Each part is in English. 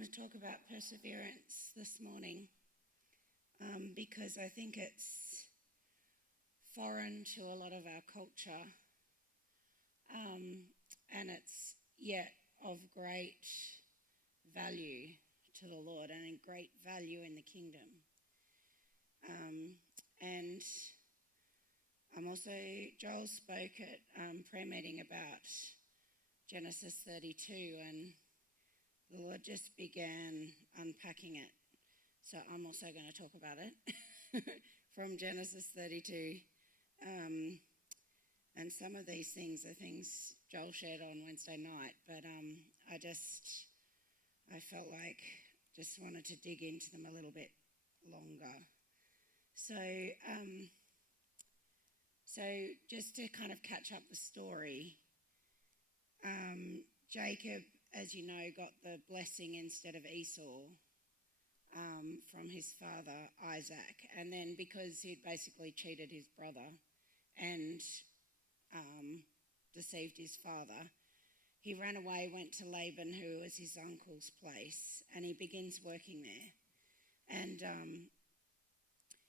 want to talk about perseverance this morning because I think it's foreign to a lot of our culture, and it's yet of great value to the Lord and great value in the kingdom. And I'm also, Joel spoke at prayer meeting about Genesis 32, and the Lord just began unpacking it. So I'm also going to talk about it from Genesis 32. And some of these things are things Joel shared on Wednesday night, but I felt like just wanted to dig into them a little bit longer. So just to kind of catch up the story, Jacob, as you know, got the blessing instead of Esau from his father Isaac, and then because he'd basically cheated his brother and deceived his father, he ran away, went to Laban, who was his uncle's place, and he begins working there. And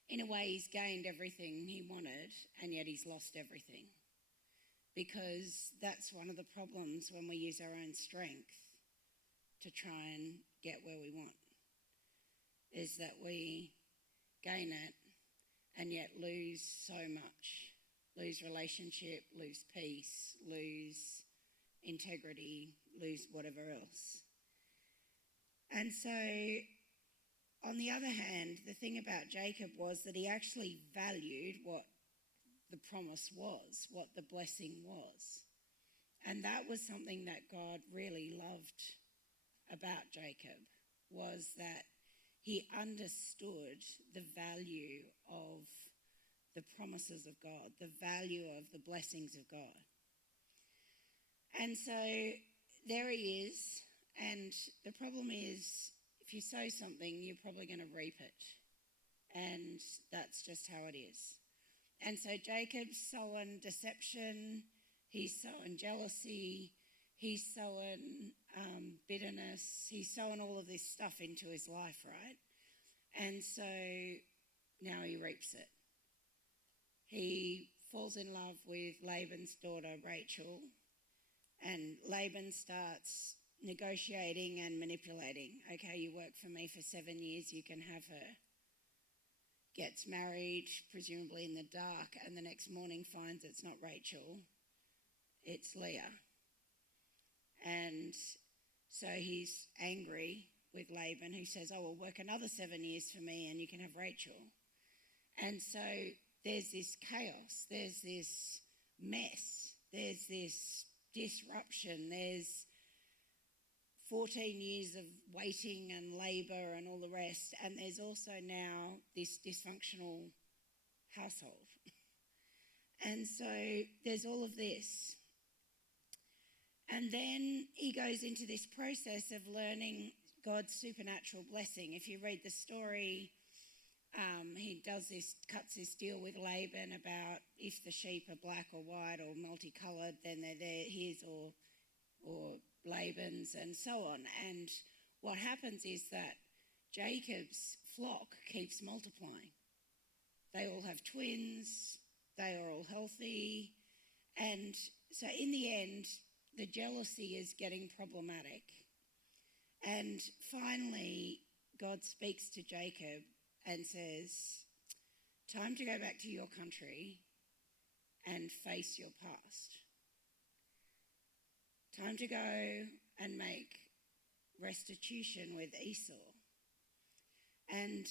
in a way, he's gained everything he wanted, and yet he's lost everything. Because that's one of the problems when we use our own strength to try and get where we want, is that we gain it and yet lose so much. Lose relationship, lose peace, lose integrity, lose whatever else. And so, on the other hand, the thing about Jacob was that he actually valued what the promise was, what the blessing was. And that was something that God really loved about Jacob, was that he understood the value of the promises of God, the value of the blessings of God. And so there he is, and the problem is, if you sow something, you're probably going to reap it. And that's just how it is. And so Jacob's sowing deception, he's sowing jealousy, he's sowing bitterness, he's sowing all of this stuff into his life, right? And so now he reaps it. He falls in love with Laban's daughter, Rachel, and Laban starts negotiating and manipulating. Okay, you work for me for 7 years, you can have her. Gets married, presumably in the dark, and the next morning finds it's not Rachel, it's Leah. And so he's angry with Laban, who says, oh, well, work another 7 years for me and you can have Rachel. And so there's this chaos, there's this mess, there's this disruption, there's 14 years of waiting and labour and all the rest, and there's also now this dysfunctional household. And so there's all of this. And then he goes into this process of learning God's supernatural blessing. If you read the story, he cuts this deal with Laban about if the sheep are black or white or multicoloured, then they're his or Laban's and so on. And what happens is that Jacob's flock keeps multiplying. They all have twins, they are all healthy, and so in the end, the jealousy is getting problematic. And finally, God speaks to Jacob and says, time to go back to your country and face your past. Time to go and make restitution with Esau. And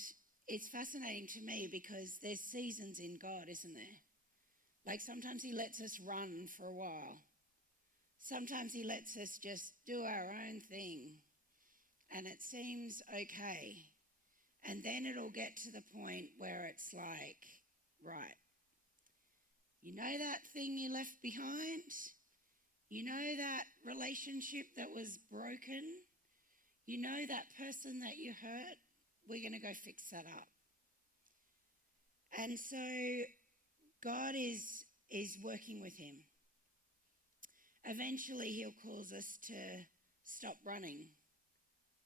it's fascinating to me because there's seasons in God, isn't there? Like sometimes he lets us run for a while. Sometimes he lets us just do our own thing. And it seems okay. And then it'll get to the point where it's like, right, you know that thing you left behind? You know that relationship that was broken? You know that person that you hurt? We're going to go fix that up. And so God is working with him. Eventually he'll cause us to stop running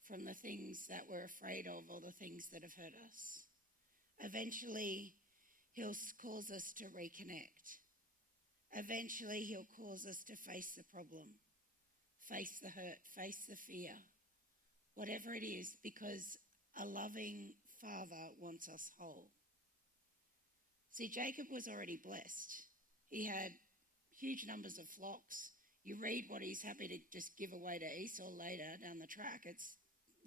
from the things that we're afraid of or the things that have hurt us. Eventually, he'll cause us to reconnect. Eventually, he'll cause us to face the problem, face the hurt, face the fear, whatever it is, because a loving Father wants us whole. See, Jacob was already blessed. He had huge numbers of flocks. You read what he's happy to just give away to Esau later down the track. It's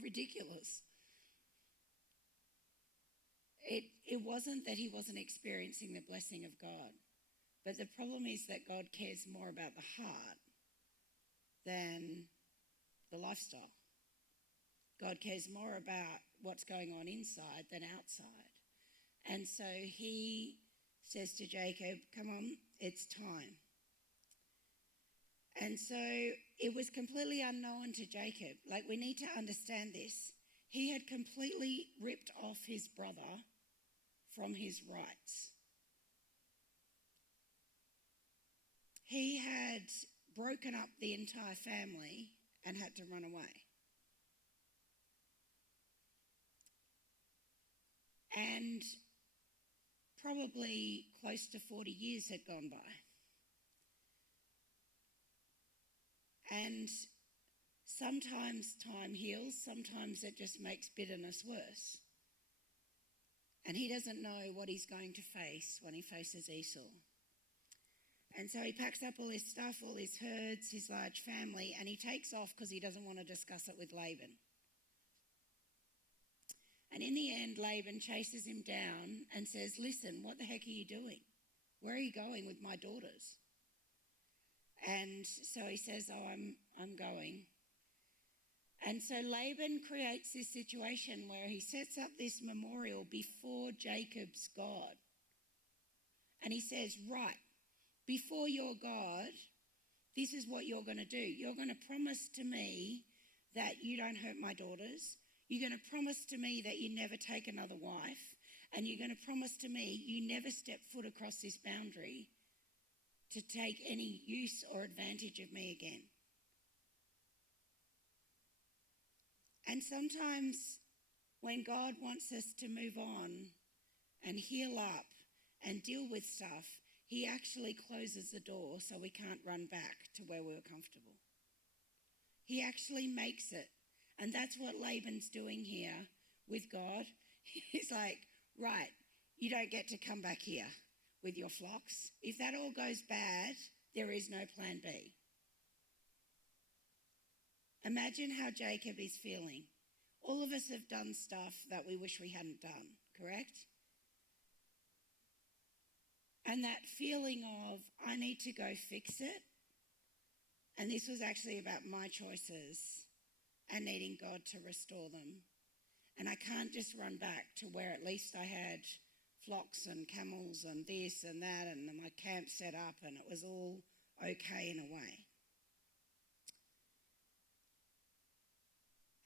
ridiculous. It wasn't that he wasn't experiencing the blessing of God, but the problem is that God cares more about the heart than the lifestyle. God cares more about what's going on inside than outside. And so he says to Jacob, come on, it's time. And so it was completely unknown to Jacob. Like, we need to understand this. He had completely ripped off his brother from his rights. He had broken up the entire family and had to run away. And probably close to 40 years had gone by. And sometimes time heals, sometimes it just makes bitterness worse. And he doesn't know what he's going to face when he faces Esau. And so he packs up all his stuff, all his herds, his large family, and he takes off because he doesn't want to discuss it with Laban. And in the end, Laban chases him down and says, listen, what the heck are you doing? Where are you going with my daughters? And so he says, I'm going. And so Laban creates this situation where he sets up this memorial before Jacob's God. And he says, right, before your God, this is what you're going to do. You're going to promise to me that you don't hurt my daughters. You're going to promise to me that you never take another wife. And you're going to promise to me you never step foot across this boundary to take any use or advantage of me again. And sometimes when God wants us to move on and heal up and deal with stuff, he actually closes the door so we can't run back to where we were comfortable. He actually makes it. And that's what Laban's doing here with God. He's like, right, you don't get to come back here with your flocks. If that all goes bad, there is no plan B. Imagine how Jacob is feeling. All of us have done stuff that we wish we hadn't done, correct? And that feeling of, I need to go fix it. And this was actually about my choices and needing God to restore them. And I can't just run back to where at least I had flocks and camels and this and that and my camp set up and it was all okay in a way.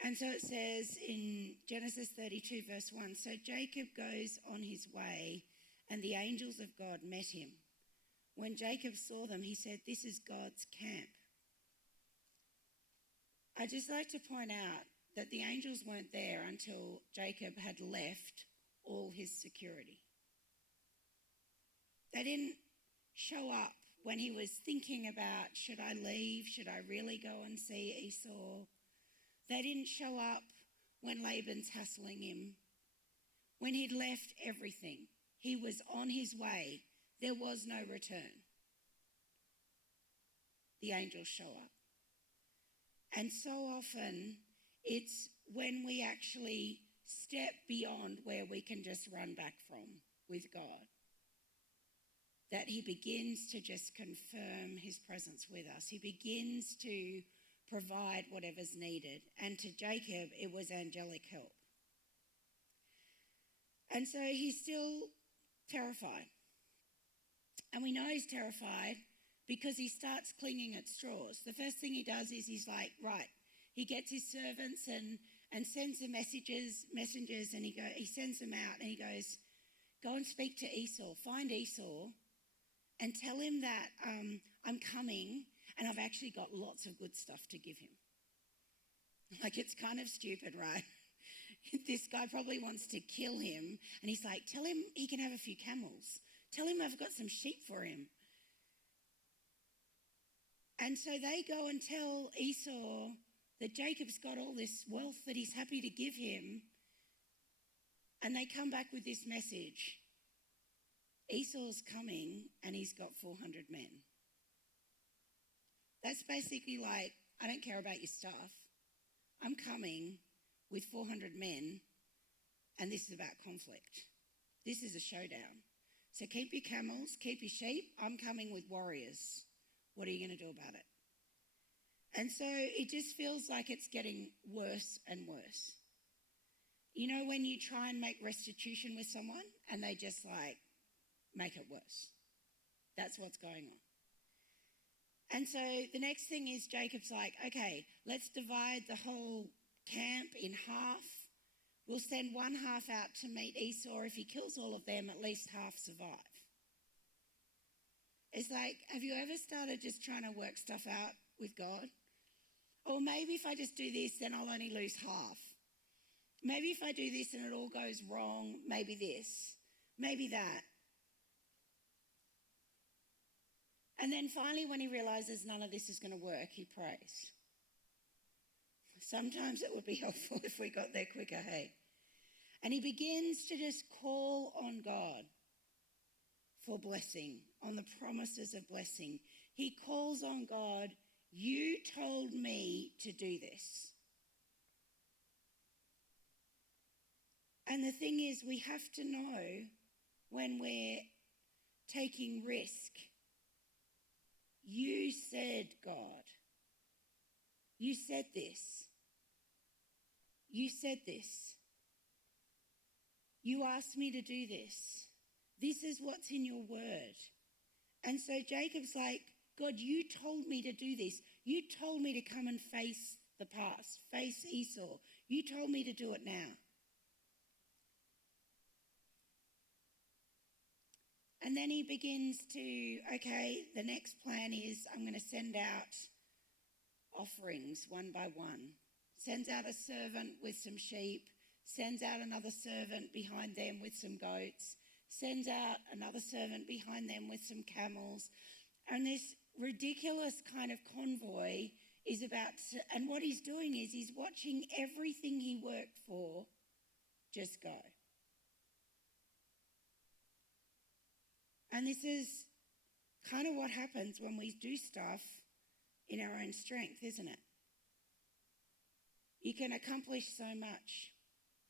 And so it says in Genesis 32 verse 1, so Jacob goes on his way and the angels of God met him. When Jacob saw them, he said, this is God's camp. I'd just like to point out that the angels weren't there until Jacob had left all his security. They didn't show up when he was thinking about, should I leave? Should I really go and see Esau? They didn't show up when Laban's hassling him. When he'd left everything, he was on his way. There was no return. The angels show up. And so often, it's when we actually step beyond where we can just run back from with God that he begins to just confirm his presence with us. He begins to provide whatever's needed. And to Jacob, it was angelic help. And so he's still terrified. And we know he's terrified because he starts clinging at straws. The first thing he does is he's like, right, he gets his servants and sends the messengers and he sends them out and he goes, go and speak to Esau, find Esau and tell him that I'm coming and I've actually got lots of good stuff to give him. Like, it's kind of stupid, right? This guy probably wants to kill him, and he's like, tell him he can have a few camels. Tell him I've got some sheep for him. And so they go and tell Esau that Jacob's got all this wealth that he's happy to give him. And they come back with this message. Esau's coming and he's got 400 men. That's basically like, I don't care about your stuff. I'm coming with 400 men, and this is about conflict. This is a showdown. So keep your camels, keep your sheep. I'm coming with warriors. What are you going to do about it? And so it just feels like it's getting worse and worse. You know when you try and make restitution with someone and they just like make it worse? That's what's going on. And so the next thing is Jacob's like, okay, let's divide the whole camp in half. We'll send one half out to meet Esau. If he kills all of them, at least half survive. It's like, have you ever started just trying to work stuff out with God? Or maybe if I just do this, then I'll only lose half. Maybe if I do this and it all goes wrong, maybe this, maybe that. And then finally, when he realizes none of this is going to work, he prays. Sometimes it would be helpful if we got there quicker, hey? And he begins to just call on God for blessing, on the promises of blessing. He calls on God, you told me to do this. And the thing is, we have to know when we're taking risk. You said, God. You said this. You said this. You asked me to do this. This is what's in your word. And so Jacob's like, God, you told me to do this. You told me to come and face the past, face Esau. You told me to do it now. And then he begins to, okay, the next plan is I'm going to send out offerings one by one. Sends out a servant with some sheep, sends out another servant behind them with some goats, sends out another servant behind them with some camels. And this ridiculous kind of convoy is about to, and what he's doing is he's watching everything he worked for just go. And this is kind of what happens when we do stuff in our own strength, isn't it? You can accomplish so much,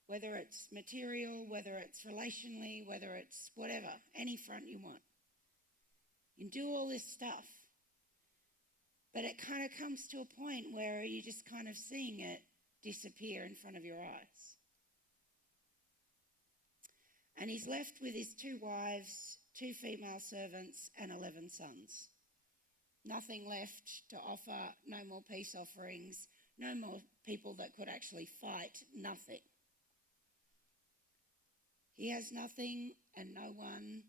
whether it's material, whether it's relationally, whether it's whatever, any front you want. You can do all this stuff. But it kind of comes to a point where you're just kind of seeing it disappear in front of your eyes. And he's left with his 2 wives, 2 female servants, and 11 sons. Nothing left to offer, no more peace offerings, no more people that could actually fight, nothing. He has nothing and no one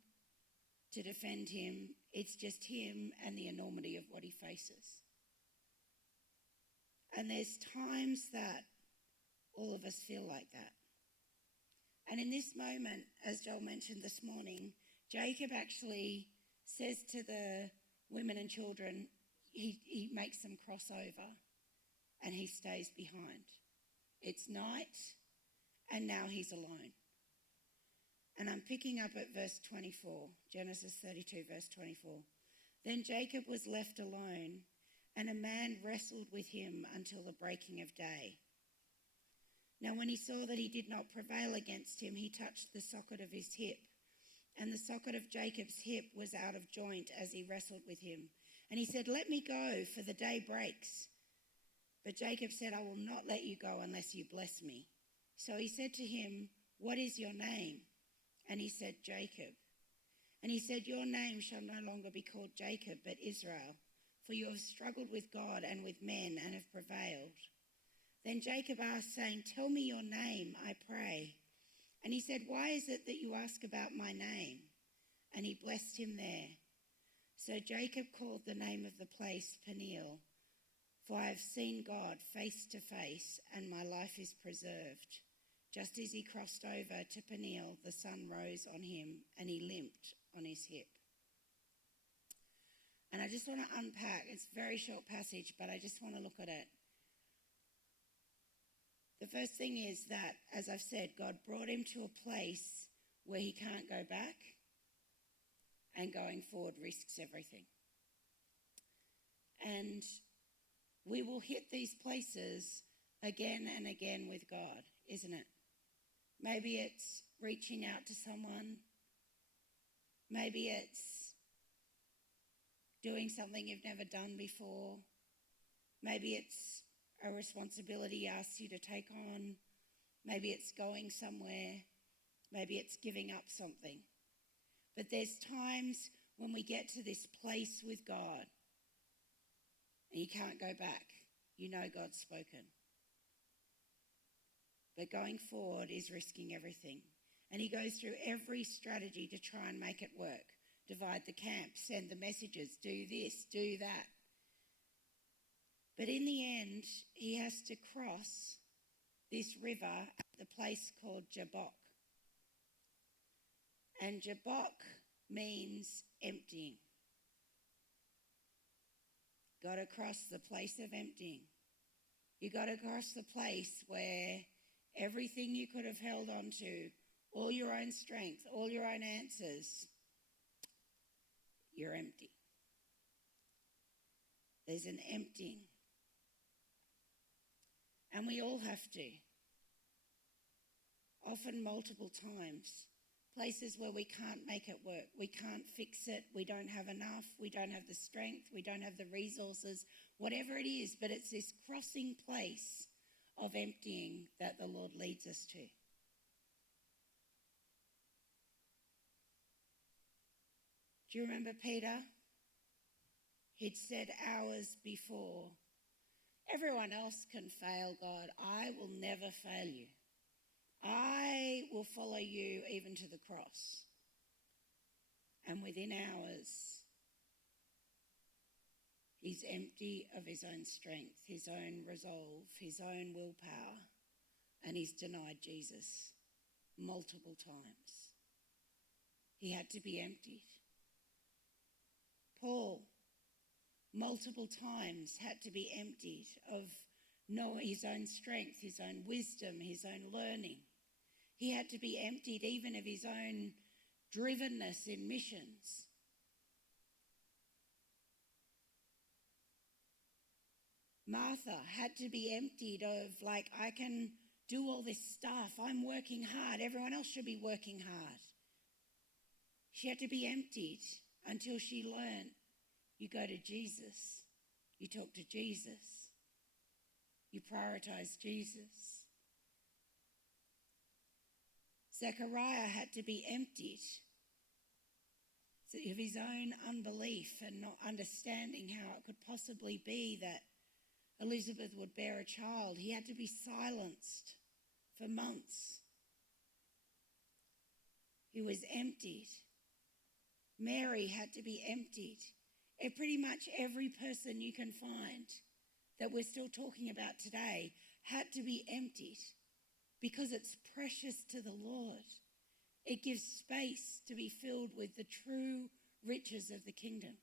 to defend him. It's just him and the enormity of what he faces. And there's times that all of us feel like that. And in this moment, as Joel mentioned this morning, Jacob actually says to the women and children, he makes them cross over and he stays behind. It's night and now he's alone. And I'm picking up at verse 24, Genesis 32, verse 24. Then Jacob was left alone, and a man wrestled with him until the breaking of day. Now when he saw that he did not prevail against him, he touched the socket of his hip. And the socket of Jacob's hip was out of joint as he wrestled with him. And he said, let me go, for the day breaks. But Jacob said, I will not let you go unless you bless me. So he said to him, what is your name? And he said, Jacob. And he said, your name shall no longer be called Jacob, but Israel, for you have struggled with God and with men and have prevailed. Then Jacob asked, saying, tell me your name, I pray. And he said, why is it that you ask about my name? And he blessed him there. So Jacob called the name of the place Peniel, For I have seen God face to face, and my life is preserved. Just as he crossed over to Peniel, the sun rose on him, and he limped on his hip. And I just want to unpack, it's a very short passage, but I just want to look at it. The first thing is that, as I've said, God brought him to a place where he can't go back, and going forward risks everything. And we will hit these places again and again with God, isn't it? Maybe it's reaching out to someone. Maybe it's doing something you've never done before. Maybe it's a responsibility he asks you to take on. Maybe it's going somewhere. Maybe it's giving up something. But there's times when we get to this place with God and you can't go back. You know God's spoken. But going forward is risking everything. And he goes through every strategy to try and make it work. Divide the camp, send the messages, do this, do that. But in the end, he has to cross this river at the place called Jabbok. And Jabbok means emptying. Got to cross the place of emptying. You got to cross the place where everything you could have held on to, all your own strength, all your own answers, you're empty. There's an emptying. And we all have to. Often multiple times. Places where we can't make it work. We can't fix it. We don't have enough. We don't have the strength. We don't have the resources. Whatever it is, but it's this crossing place of emptying that the Lord leads us to. Do you remember Peter? He'd said hours before, everyone else can fail, God. I will never fail you. I will follow you even to the cross. And within hours, he's empty of his own strength, his own resolve, his own willpower, and he's denied Jesus multiple times. He had to be emptied. Paul, multiple times, had to be emptied of knowing his own strength, his own wisdom, his own learning. He had to be emptied even of his own drivenness in missions. Martha had to be emptied of, like, I can do all this stuff. I'm working hard. Everyone else should be working hard. She had to be emptied until she learned, you go to Jesus. You talk to Jesus. You prioritize Jesus. Zechariah had to be emptied of his own unbelief and not understanding how it could possibly be that Elizabeth would bear a child. He had to be silenced for months. He was emptied. Mary had to be emptied. And pretty much every person you can find that we're still talking about today had to be emptied because it's precious to the Lord. It gives space to be filled with the true riches of the kingdom.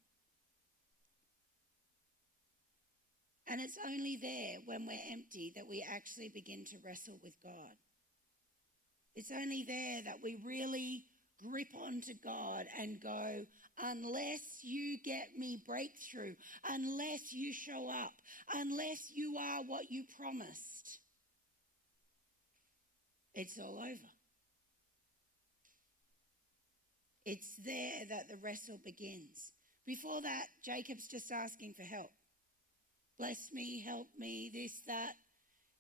And it's only there when we're empty that we actually begin to wrestle with God. It's only there that we really grip onto God and go, unless you get me breakthrough, unless you show up, unless you are what you promised, it's all over. It's there that the wrestle begins. Before that, Jacob's just asking for help. Bless me, help me, this, that.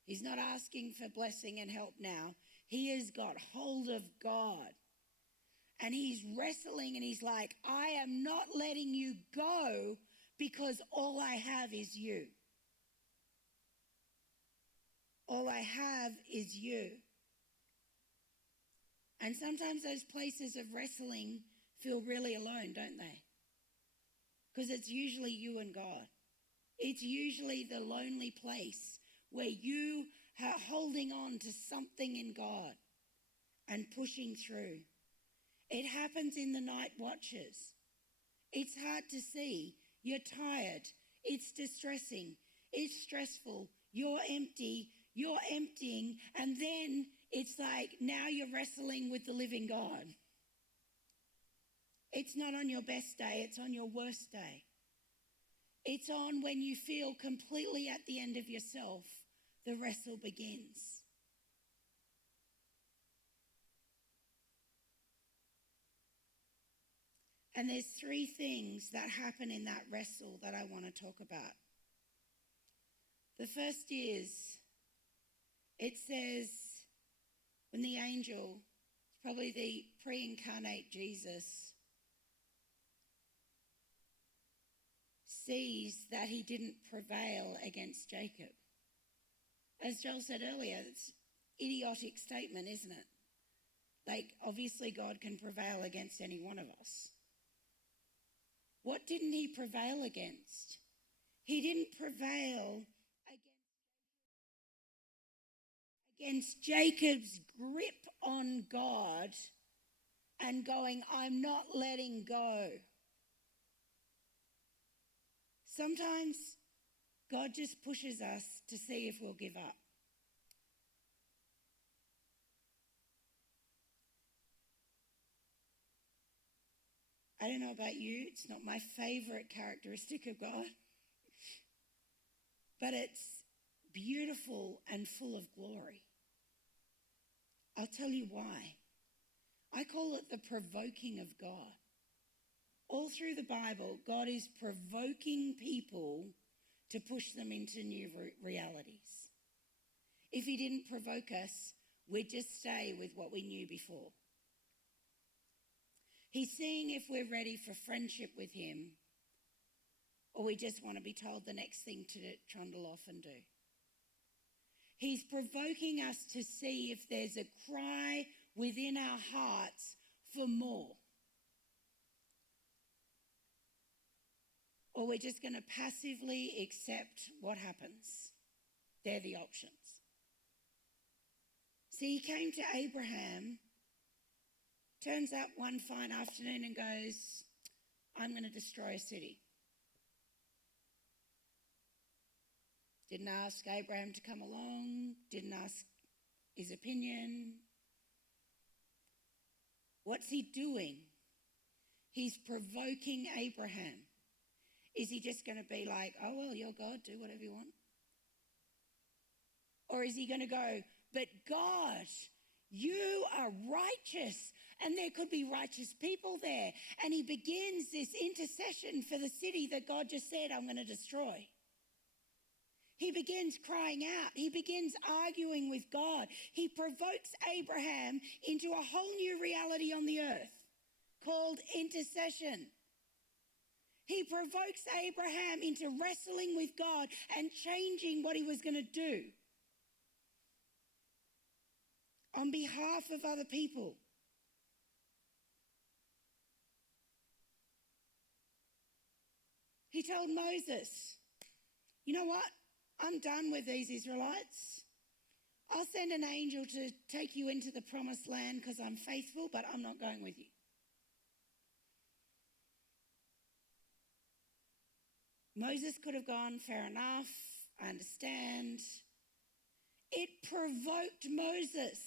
He's not asking for blessing and help now. He has got hold of God. And he's wrestling and he's like, I am not letting you go because all I have is you. All I have is you. And sometimes those places of wrestling feel really alone, don't they? Because it's usually you and God. It's usually the lonely place where you are holding on to something in God and pushing through. It happens in the night watches. It's hard to see. You're tired. It's distressing. It's stressful. You're empty. You're emptying. And then it's like now you're wrestling with the living God. It's not on your best day. It's on your worst day. It's on when you feel completely at the end of yourself. The wrestle begins. And there's 3 things that happen in that wrestle that I want to talk about. The first is, it says, when the angel, probably the pre-incarnate Jesus, sees that he didn't prevail against Jacob. As Joel said earlier, it's an idiotic statement, isn't it? Like, obviously God can prevail against any one of us. What didn't he prevail against? He didn't prevail against Jacob's grip on God and going, I'm not letting go. Sometimes God just pushes us to see if we'll give up. I don't know about you, it's not my favorite characteristic of God, but it's beautiful and full of glory. I'll tell you why. I call it the provoking of God. All through the Bible, God is provoking people to push them into new realities. If he didn't provoke us, we'd just stay with what we knew before. He's seeing if we're ready for friendship with him, or we just want to be told the next thing to trundle off and do. He's provoking us to see if there's a cry within our hearts for more. Or we're just going to passively accept what happens. They're the options. See, he came to Abraham, turns up one fine afternoon and goes, I'm going to destroy a city. Didn't ask Abraham to come along, didn't ask his opinion. What's he doing? He's provoking Abraham. Is he just going to be like, oh, well, you're God, do whatever you want? Or is he going to go, but God, you are righteous, and there could be righteous people there. And he begins this intercession for the city that God just said, I'm going to destroy. He begins crying out. He begins arguing with God. He provokes Abraham into a whole new reality on the earth called intercession. He provokes Abraham into wrestling with God and changing what he was going to do on behalf of other people. He told Moses, you know what? I'm done with these Israelites. I'll send an angel to take you into the promised land because I'm faithful, but I'm not going with you. Moses could have gone, fair enough, I understand. It provoked Moses.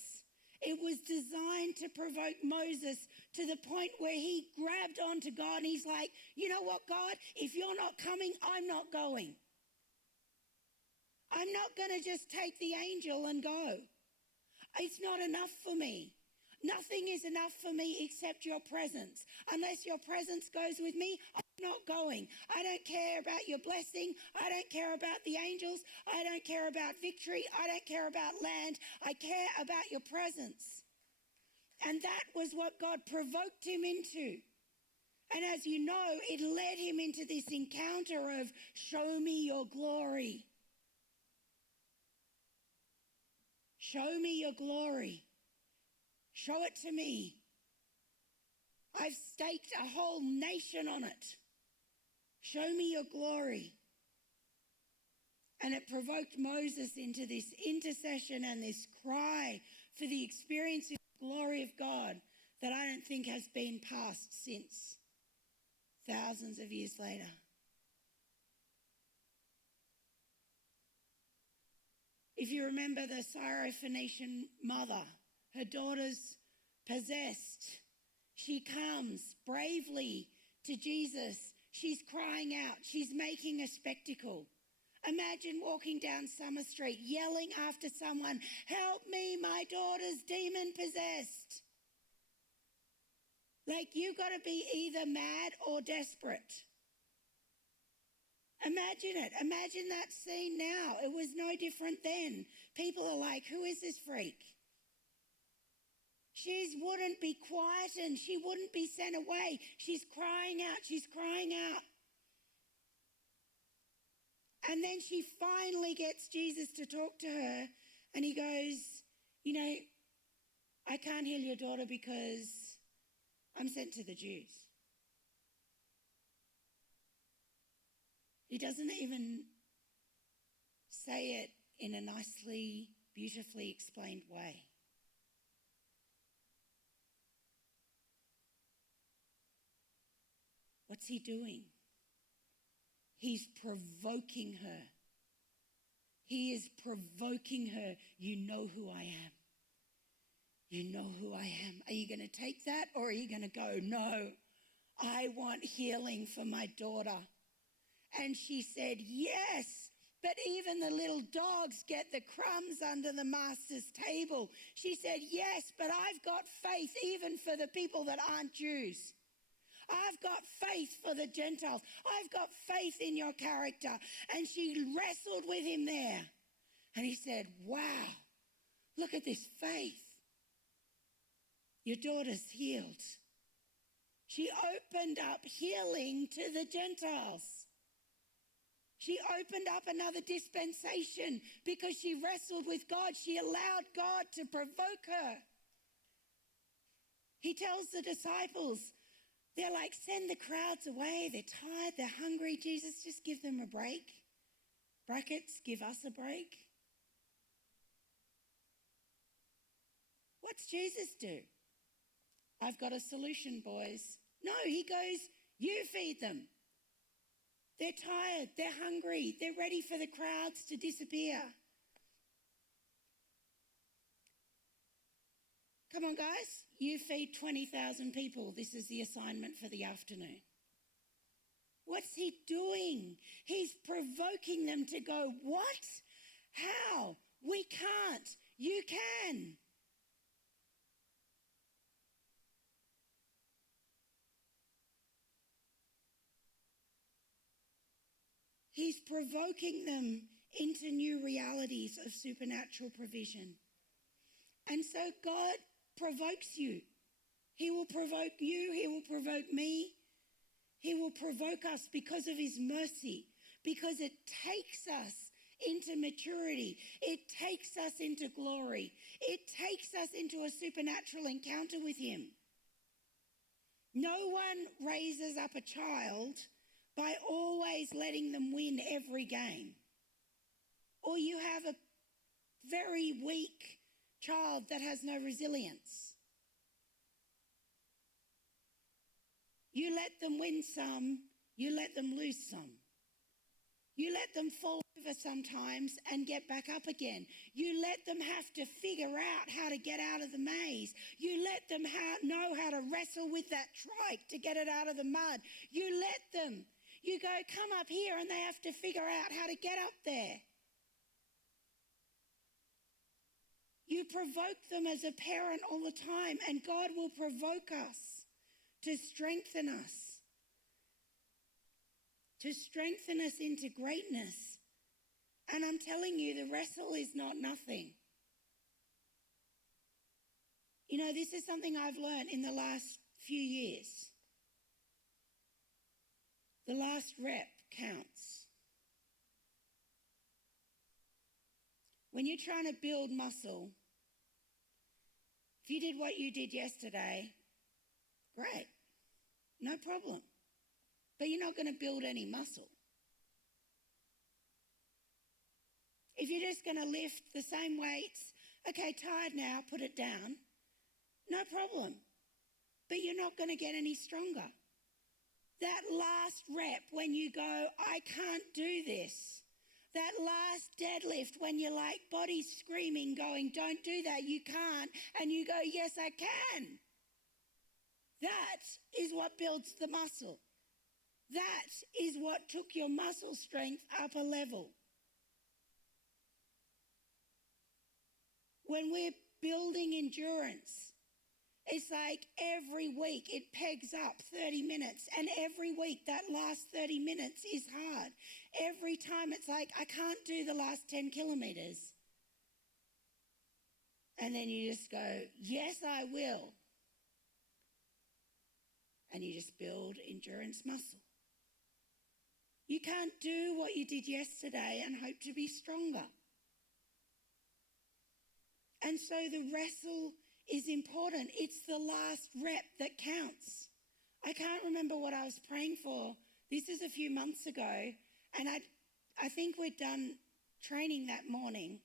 It was designed to provoke Moses to the point where he grabbed onto God and he's like, you know what, God, if you're not coming, I'm not going. I'm not going to just take the angel and go. It's not enough for me. Nothing is enough for me except your presence. Unless your presence goes with me, I'm not going. I don't care about your blessing. I don't care about the angels. I don't care about victory. I don't care about land. I care about your presence. And that was what God provoked him into. And as you know, it led him into this encounter of show me your glory. Show me your glory. Show it to me. I've staked a whole nation on it. Show me your glory. And it provoked Moses into this intercession and this cry for the experience of the glory of God that I don't think has been passed since, thousands of years later. If you remember the Syrophoenician mother, her daughter's possessed. She comes bravely to Jesus. She's crying out. She's making a spectacle. Imagine walking down Summer Street yelling after someone, "Help me, my daughter's demon possessed." Like, you've got to be either mad or desperate. Imagine it. Imagine that scene now. It was no different then. People are like, who is this freak? She wouldn't be quietened. She wouldn't be sent away. She's crying out. She's crying out. And then she finally gets Jesus to talk to her, and he goes, I can't heal your daughter because I'm sent to the Jews. He doesn't even say it in a nicely, beautifully explained way. What's he doing? He's provoking her. He is provoking her. You know who I am. You know who I am. Are you going to take that, or are you going to go, no, I want healing for my daughter? And she said, yes, but even the little dogs get the crumbs under the master's table. She said, yes, but I've got faith even for the people that aren't Jews. I've got faith for the Gentiles. I've got faith in your character. And she wrestled with him there. And he said, wow, look at this faith. Your daughter's healed. She opened up healing to the Gentiles. She opened up another dispensation because she wrestled with God. She allowed God to provoke her. He tells the disciples, they're like, send the crowds away. They're tired. They're hungry. Jesus, just give them a break. Brackets, give us a break. What's Jesus do? I've got a solution, boys. No, he goes, you feed them. They're tired. They're hungry. They're ready for the crowds to disappear. Come on, guys. You feed 20,000 people. This is the assignment for the afternoon. What's he doing? He's provoking them to go, what? How? We can't. You can. He's provoking them into new realities of supernatural provision. And so God provokes you. He will provoke you. He will provoke me. He will provoke us because of his mercy, because it takes us into maturity. It takes us into glory. It takes us into a supernatural encounter with him. No one raises up a child by always letting them win every game. Or you have a very weak child that has no resilience. You let them win some, you let them lose some. You let them fall over sometimes and get back up again. You let them have to figure out how to get out of the maze. You let them know how to wrestle with that trike to get it out of the mud. You let them. You go, come up here, and they have to figure out how to get up there. You provoke them as a parent all the time, and God will provoke us to strengthen us. To strengthen us into greatness. And I'm telling you, the wrestle is not nothing. You know, this is something I've learned in the last few years. The last rep counts. When you're trying to build muscle, if you did what you did yesterday, great, no problem. But you're not going to build any muscle. If you're just going to lift the same weights, okay, tired now, put it down, no problem. But you're not going to get any stronger. That last rep when you go, I can't do this. That last deadlift when you're like, body's screaming, going, don't do that, you can't. And you go, yes, I can. That is what builds the muscle. That is what took your muscle strength up a level. When we're building endurance, it's like every week it pegs up 30 minutes, and every week that last 30 minutes is hard. Every time it's like, I can't do the last 10 kilometers. And then you just go, yes, I will. And you just build endurance muscle. You can't do what you did yesterday and hope to be stronger. And so the wrestle is important. It's the last rep that counts. I can't remember what I was praying for. This is a few months ago, and I think we'd done training that morning.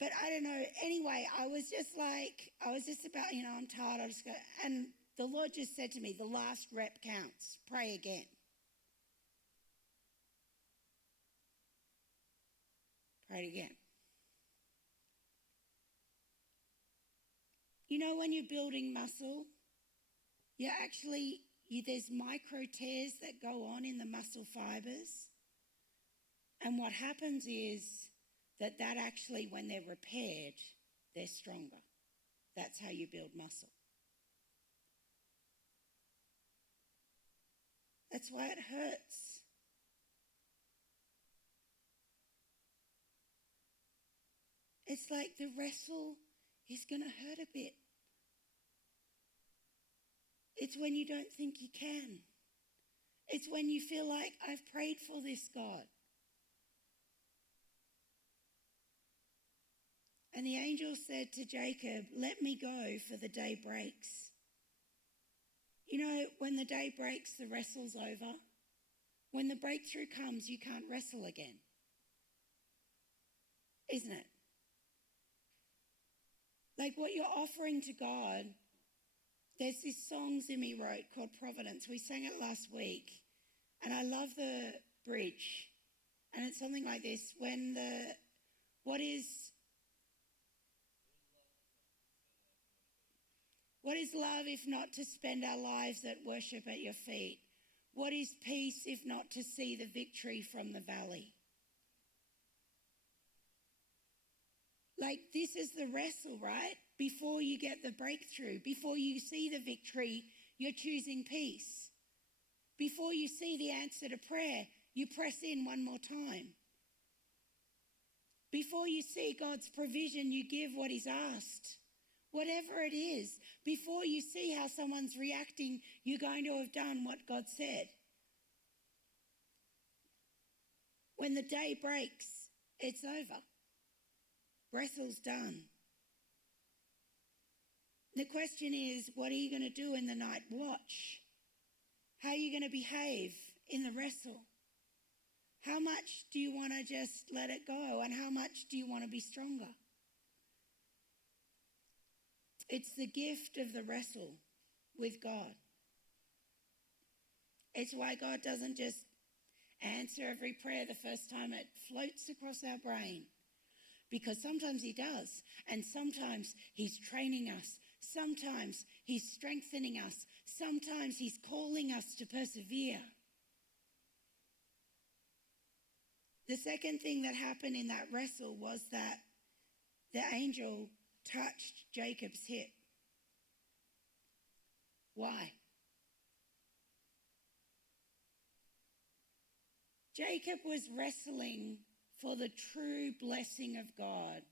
But I don't know. Anyway, I was just about, I'm tired. I'll just go. And the Lord just said to me, the last rep counts. Pray again. Prayed again. You know, when you're building muscle, there's micro tears that go on in the muscle fibers. And what happens is that actually, when they're repaired, they're stronger. That's how you build muscle. That's why it hurts. It's like the wrestle is going to hurt a bit. It's when you don't think you can. It's when you feel like, I've prayed for this, God. And the angel said to Jacob, let me go, for the day breaks. You know, when the day breaks, the wrestle's over. When the breakthrough comes, you can't wrestle again. Isn't it? Like what you're offering to God, there's this song Zimmy wrote called Providence. We sang it last week, and I love the bridge. And it's something like this: what is love if not to spend our lives at worship at your feet? What is peace if not to see the victory from the valley? Like, this is the wrestle, right? Before you get the breakthrough, before you see the victory, you're choosing peace. Before you see the answer to prayer, you press in one more time. Before you see God's provision, you give what He's asked. Whatever it is, before you see how someone's reacting, you're going to have done what God said. When the day breaks, it's over. Wrestle's done. The question is, what are you going to do in the night watch? How are you going to behave in the wrestle? How much do you want to just let it go, and how much do you want to be stronger? It's the gift of the wrestle with God. It's why God doesn't just answer every prayer the first time it floats across our brain. Because sometimes He does, and sometimes He's training us. Sometimes He's strengthening us. Sometimes He's calling us to persevere. The second thing that happened in that wrestle was that the angel touched Jacob's hip. Why? Jacob was wrestling for the true blessing of God,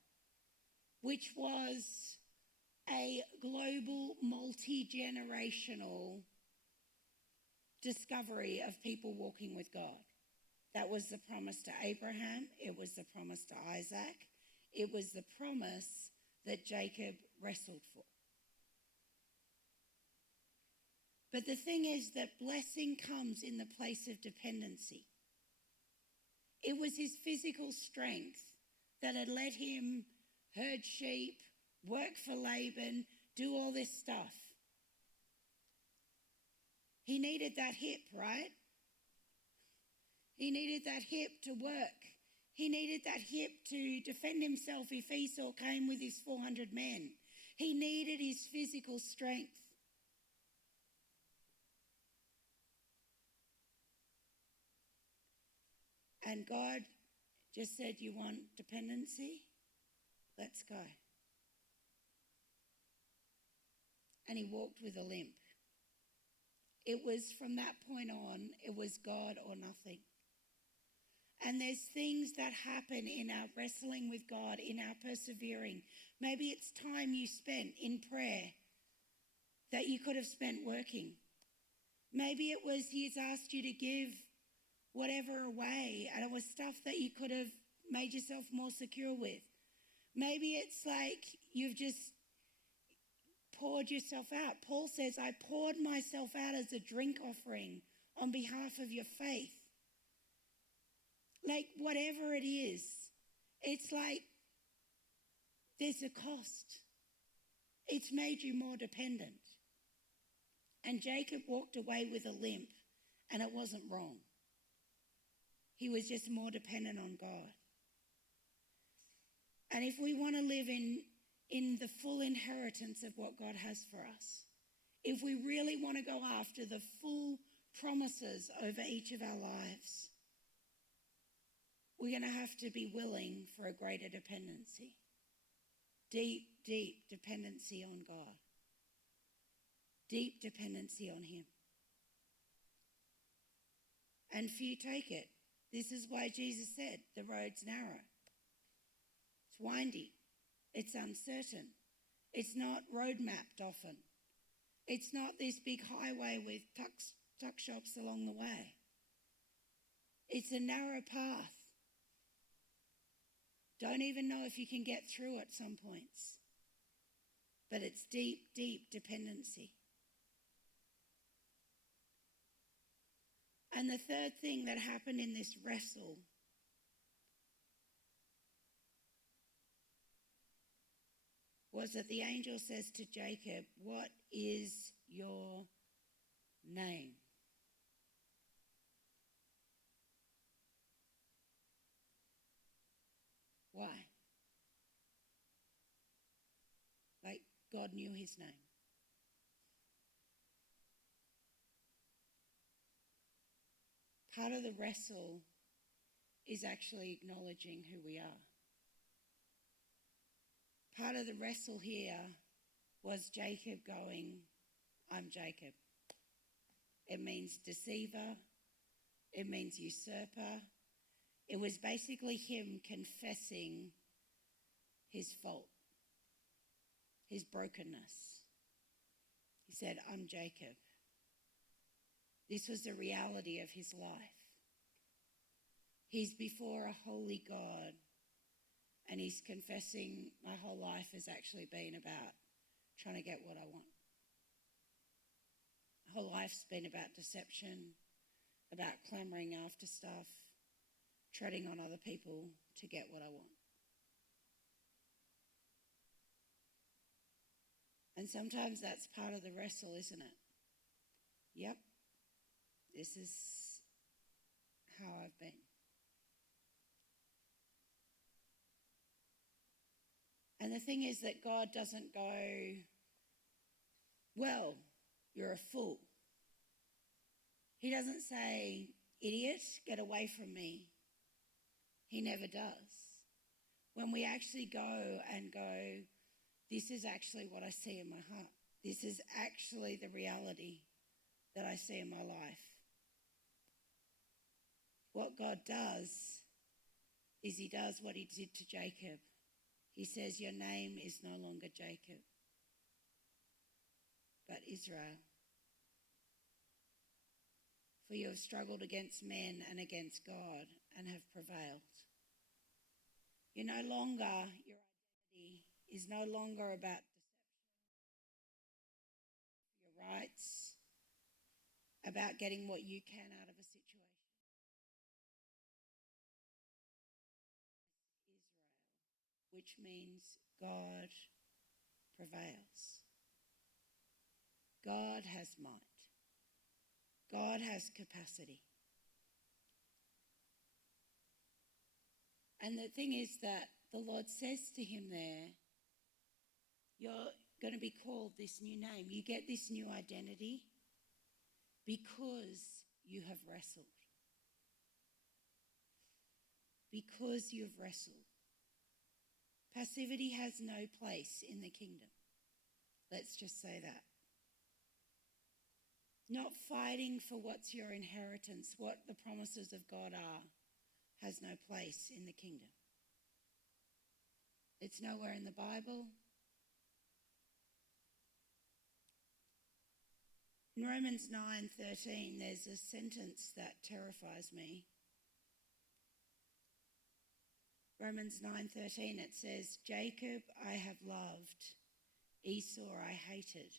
which was a global, multi-generational discovery of people walking with God. That was the promise to Abraham. It was the promise to Isaac. It was the promise that Jacob wrestled for. But the thing is that blessing comes in the place of dependency. It was his physical strength that had let him herd sheep, work for Laban, do all this stuff. He needed that hip, right? He needed that hip to work. He needed that hip to defend himself if Esau came with his 400 men. He needed his physical strength. And God just said, you want dependency? Let's go. And he walked with a limp. It was from that point on, it was God or nothing. And there's things that happen in our wrestling with God, in our persevering. Maybe it's time you spent in prayer that you could have spent working. Maybe it was he's asked you to give whatever away, and it was stuff that you could have made yourself more secure with. Maybe it's like you've just poured yourself out. Paul says, I poured myself out as a drink offering on behalf of your faith. Like whatever it is, it's like there's a cost. It's made you more dependent. And Jacob walked away with a limp, and it wasn't wrong. He was just more dependent on God. And if we want to live in the full inheritance of what God has for us, if we really want to go after the full promises over each of our lives, we're going to have to be willing for a greater dependency. Deep, deep dependency on God. Deep dependency on him. And few take it. This is why Jesus said the road's narrow. It's windy. It's uncertain. It's not road mapped often. It's not this big highway with tuck shops along the way. It's a narrow path. Don't even know if you can get through at some points. But it's deep, deep dependency. And the third thing that happened in this wrestle was that the angel says to Jacob, what is your name? Why? Like God knew his name. Part of the wrestle is actually acknowledging who we are. Part of the wrestle here was Jacob going, I'm Jacob. It means deceiver. It means usurper. It was basically him confessing his fault, his brokenness. He said, I'm Jacob. This was the reality of his life. He's before a holy God, and he's confessing, my whole life has actually been about trying to get what I want. My whole life's been about deception, about clamoring after stuff, treading on other people to get what I want. And sometimes that's part of the wrestle, isn't it? Yep. This is how I've been. And the thing is that God doesn't go, well, you're a fool. He doesn't say, idiot, get away from me. He never does. When we actually go and go, this is actually what I see in my heart. This is actually the reality that I see in my life. What God does is he does what he did to Jacob. He says, your name is no longer Jacob, but Israel. For you have struggled against men and against God and have prevailed. You're no longer, your identity is no longer about deception, your rights, about getting what you can out of a situation. which means God prevails. God has might. God has capacity. And the thing is that the Lord says to him there, you're going to be called this new name. You get this new identity because you have wrestled. Because you've wrestled. Passivity has no place in the kingdom. Let's just say that. Not fighting for what's your inheritance, what the promises of God are, has no place in the kingdom. It's nowhere in the Bible. In Romans 9:13, there's a sentence that terrifies me. Romans 9:13, it says, Jacob I have loved, Esau I hated.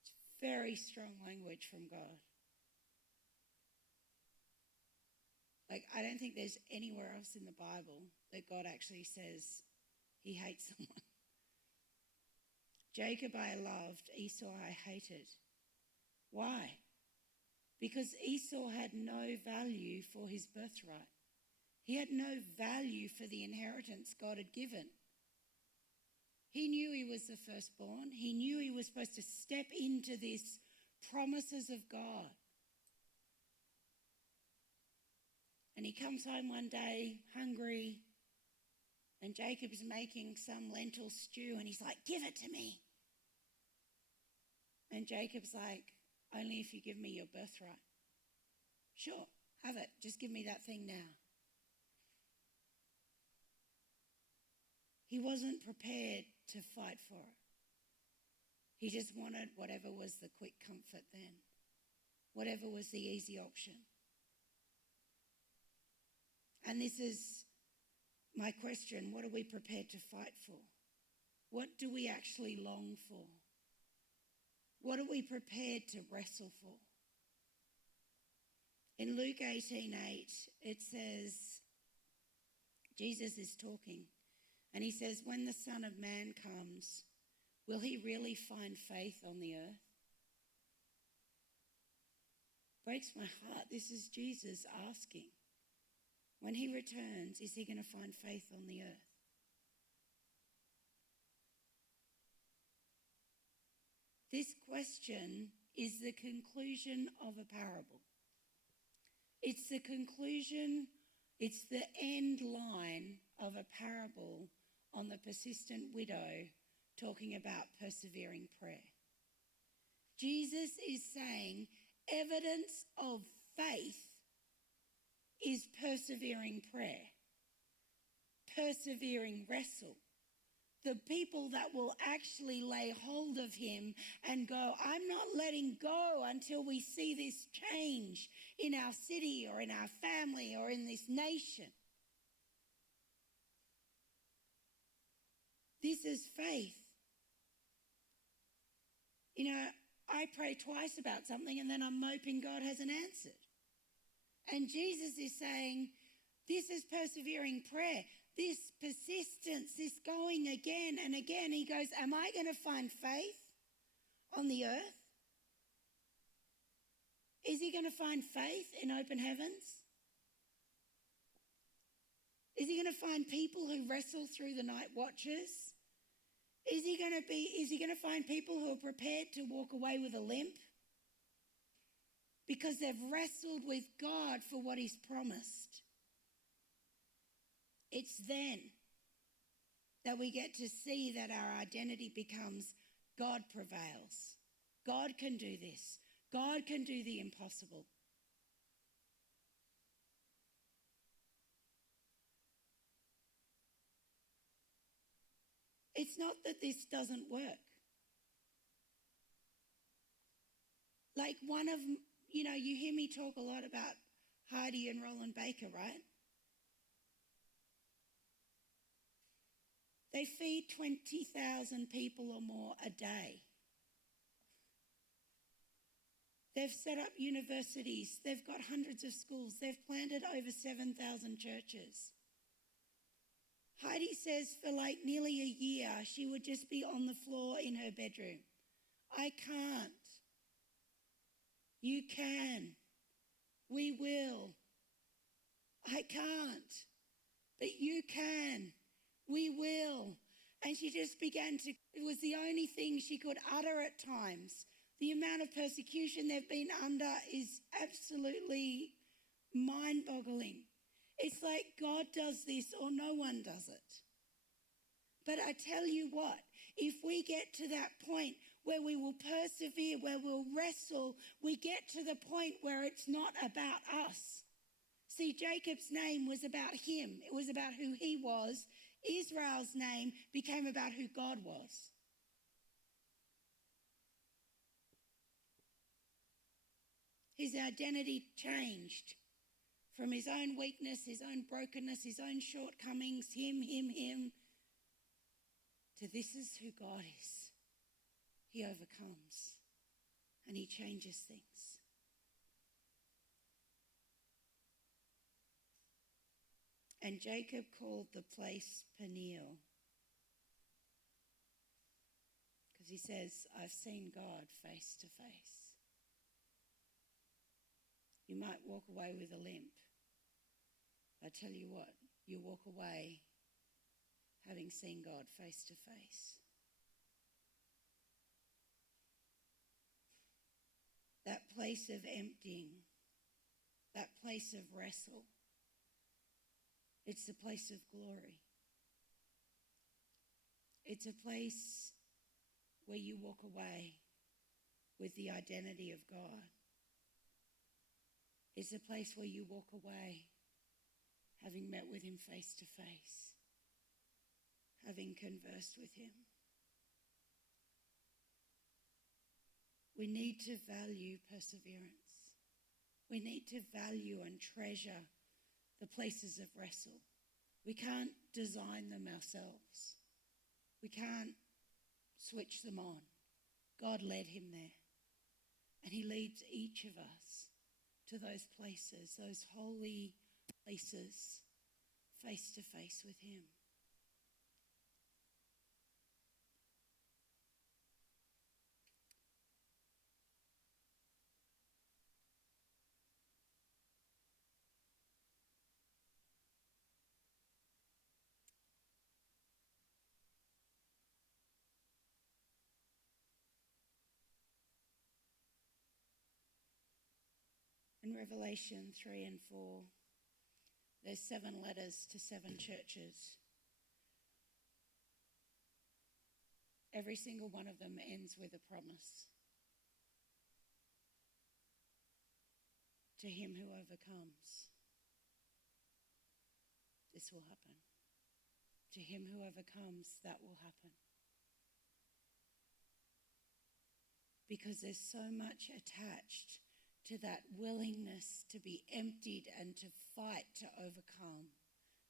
It's very strong language from God. Like, I don't think there's anywhere else in the Bible that God actually says he hates someone. Jacob I loved, Esau I hated. Why? Because Esau had no value for his birthright. He had no value for the inheritance God had given. He knew he was the firstborn. He knew he was supposed to step into these promises of God. And he comes home one day hungry, and Jacob's making some lentil stew, and he's like, give it to me. And Jacob's like, only if you give me your birthright. Sure, have it. Just give me that thing now. He wasn't prepared to fight for it. He just wanted whatever was the quick comfort then, whatever was the easy option. And this is my question. What are we prepared to fight for? What do we actually long for? What are we prepared to wrestle for? In Luke 18:8, it says, Jesus is talking, and he says, when the Son of Man comes, will he really find faith on the earth? Breaks my heart. This is Jesus asking. When he returns, is he going to find faith on the earth? This question is the conclusion of a parable. It's the conclusion, it's the end line of a parable on the persistent widow talking about persevering prayer. Jesus is saying evidence of faith is persevering prayer, persevering wrestle. The people that will actually lay hold of him and go, I'm not letting go until we see this change in our city or in our family or in this nation. This is faith. You know, I pray twice about something and then I'm moping God hasn't answered. And Jesus is saying, this is persevering prayer, this persistence, this going again and again. He goes, am I going to find faith on the earth? Is he going to find faith in open heavens? Is he going to find people who wrestle through the night watches? Is he going to find people who are prepared to walk away with a limp? Because they've wrestled with God for what he's promised. It's then that we get to see that our identity becomes God prevails. God can do this. God can do the impossible. It's not that this doesn't work. Like you hear me talk a lot about Heidi and Roland Baker, right? They feed 20,000 people or more a day. They've set up universities. They've got hundreds of schools. They've planted over 7,000 churches. Heidi says for like nearly a year, she would just be on the floor in her bedroom. I can't. You can. We will. I can't. But you can. We will. And she just began to, it was the only thing she could utter at times. The amount of persecution they've been under is absolutely mind-boggling. It's like God does this or no one does it. But I tell you what, if we get to that point where we will persevere, where we'll wrestle, we get to the point where it's not about us. See, Jacob's name was about him. It was about who he was. Israel's name became about who God was. His identity changed from his own weakness, his own brokenness, his own shortcomings, him, to this is who God is. He overcomes and he changes things. And Jacob called the place Peniel because he says, I've seen God face to face. You might walk away with a limp. I tell you what, you walk away having seen God face to face. That place of emptying, that place of wrestle, it's the place of glory. It's a place where you walk away with the identity of God. It's a place where you walk away having met with him face to face, having conversed with him. We need to value perseverance. We need to value and treasure the places of wrestle. We can't design them ourselves. We can't switch them on. God led him there. And he leads each of us to those places, those holy places, face to face with him. In Revelation 3 and 4, there's 7 letters to 7 churches. Every single one of them ends with a promise. To him who overcomes, this will happen. To him who overcomes, that will happen. Because there's so much attached to that willingness to be emptied and to fight, to overcome,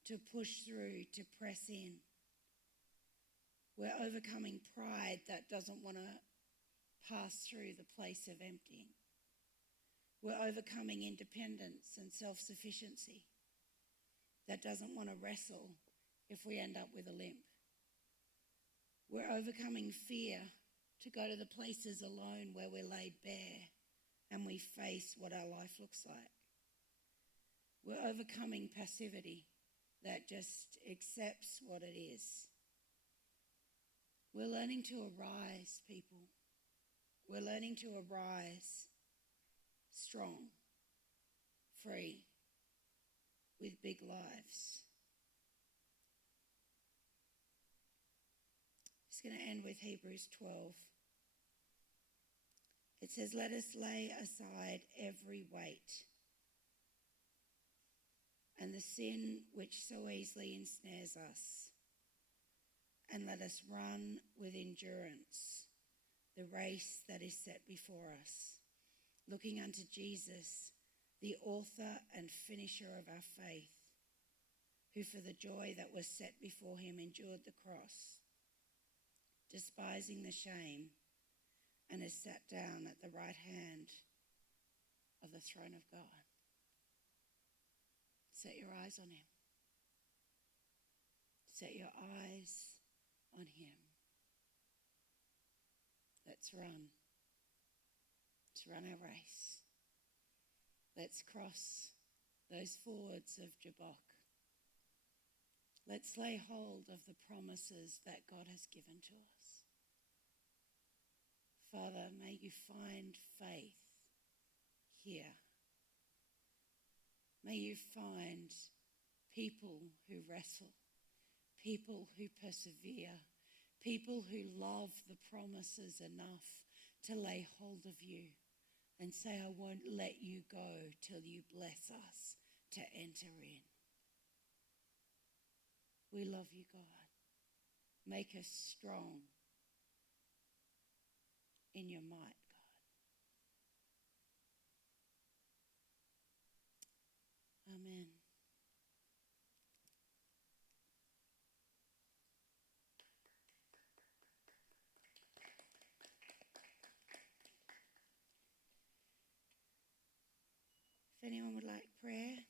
to push through, to press in. We're overcoming pride that doesn't want to pass through the place of emptying. We're overcoming independence and self-sufficiency that doesn't want to wrestle if we end up with a limp. We're overcoming fear to go to the places alone where we're laid bare and we face what our life looks like. We're overcoming passivity that just accepts what it is. We're learning to arise, people. We're learning to arise strong, free, with big lives. Just going to end with Hebrews 12. It says, let us lay aside every weight and the sin which so easily ensnares us, and let us run with endurance the race that is set before us, looking unto Jesus, the author and finisher of our faith, who for the joy that was set before him endured the cross, despising the shame, and is sat down at the right hand of the throne of God. Set your eyes on him. Set your eyes on him. Let's run. Let's run our race. Let's cross those fords of Jabbok. Let's lay hold of the promises that God has given to us. Father, may you find faith here. May you find people who wrestle, people who persevere, people who love the promises enough to lay hold of you and say, I won't let you go till you bless us to enter in. We love you, God. Make us strong in your might, God. Amen. If anyone would like prayer,